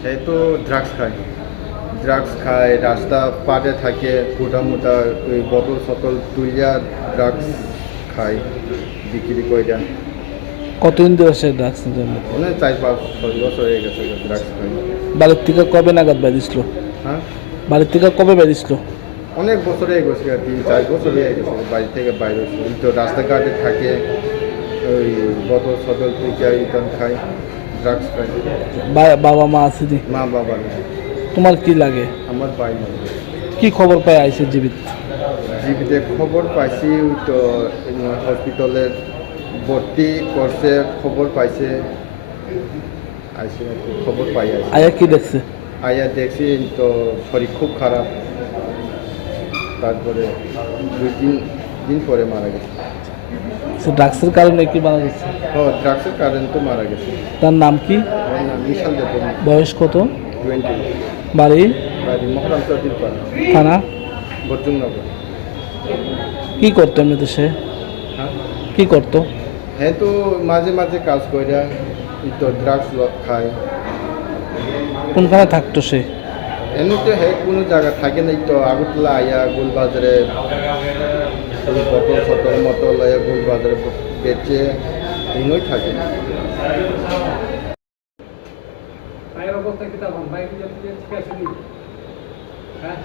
সে তো ড্রাগস খায় ড্রাগস খায় রাস্তা পাড়ে থাকে মোটা মোটা ওই বোতল সতল তুলিয়া ড্রাগস খায় বিক্রি করে কতদিন ধরে ড্রাগস অনেক চার পাঁচ ছয় বছর হয়ে গেছে ড্রাগস খায় বাড়ির থেকে কবে নাগাদ বেরিয়েছিল? হ্যাঁ? বাড়ির থেকে কবে বেরিয়েছিল? অনেক বছর হয়ে গেছে তিন চার বছর হয়ে গেছে বাড়ি থেকে বাইরে তো রাস্তাঘাটে থাকে ওই সতল তুলিয়া ইতান খায় ড্রাগস বাবা মা আছে আসেনি মা বাবা তোমার কি লাগে? আমার ভাই। কি খবর পায় আইসে জীবিত? জীবিতে খবর পাইছি তো হসপিটালে ভর্তি করছে খবর পাইছে। আইসি আর খবর পাই আয়া কি দেখছে? আয়া দেখছি তো শরীর খুব খারাপ। তারপরে দুই তিন দিন পরে মারা গেছে। ড্রাগসের কারণে কি মারা গেছে? ড্রাগসের কারণে তো মারা গেছে। তার নাম কি? বিশাল বয়স কত? বাড়ি? থানা? কি করতো এমনিতে সে? হ্যাঁ? কি করতো? হ্যাঁ তো মাঝে মাঝে কাজ এই তো ড্রাগস খায়। কোনখানে থাকতো সে? এমনিতে হে কোনো জায়গা থাকে নাই তো আগরতলা আইয়া গোলবাজারে। ওই বোতল মতো মতল ভুল বাজারে বেচে এমনই থাকে। অবস্থা কি তখন? বাইক হ্যাঁ?